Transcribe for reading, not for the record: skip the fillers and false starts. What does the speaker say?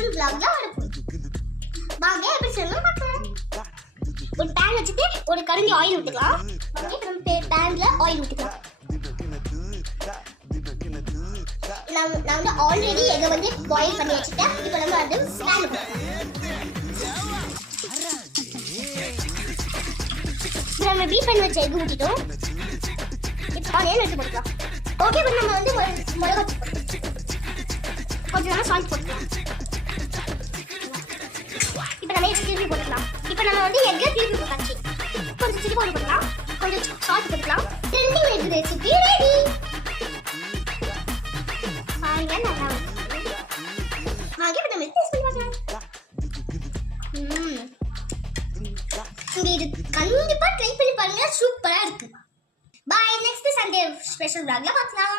Special vlogல வரப்போகுது. வாங்க எப்படி செய்யணும் பார்க்கலாம். ஒரு pan வச்சுட்டு ஒரு கரண்டி ஆயில் ஊத்திக்கலாம். வாங்க நம்ம panல ஆயில் ஊத்திக்கலாம். நான் வந்து ஆல்ரெடி எங்க வந்து பாயில் பண்ணி வச்சிட்டேன். இப்போ நம்ம வந்து pan போடலாம். நம்ம பீட் பண்ணி வச்ச எக் ஊத்திட்டோம். இப்போ ஆனியன் எடுத்து போட்டுக்கலாம். ஓகே இப்போ நம்ம வந்து மிளகாய் கொஞ்சம் சால்ட் போட்டுக்கலாம். இப்போ நம்ம திருப்பி போட்டுக்கலாம். இப்போ நம்ம வந்து எக் திருப்பி போட்டாச்சு. கொஞ்சம் சில்லி பவுடர் போட்டுக்கலாம். கொஞ்சம் சால்ட் போட்டுக்கலாம். Trending egg recipe ready. பாருங்க நல்லா இருக்கு. வாங்க இப்போ நம்ம டேஸ்ட் பண்ணி பார்க்கலாம். இது கண்டிப்பா ட்ரை பண்ணி பாருங்க, சூப்பரா இருக்கு. பை, நெக்ஸ்ட் சண்டே ஸ்பெஷல் vlogல பார்க்கலாம்.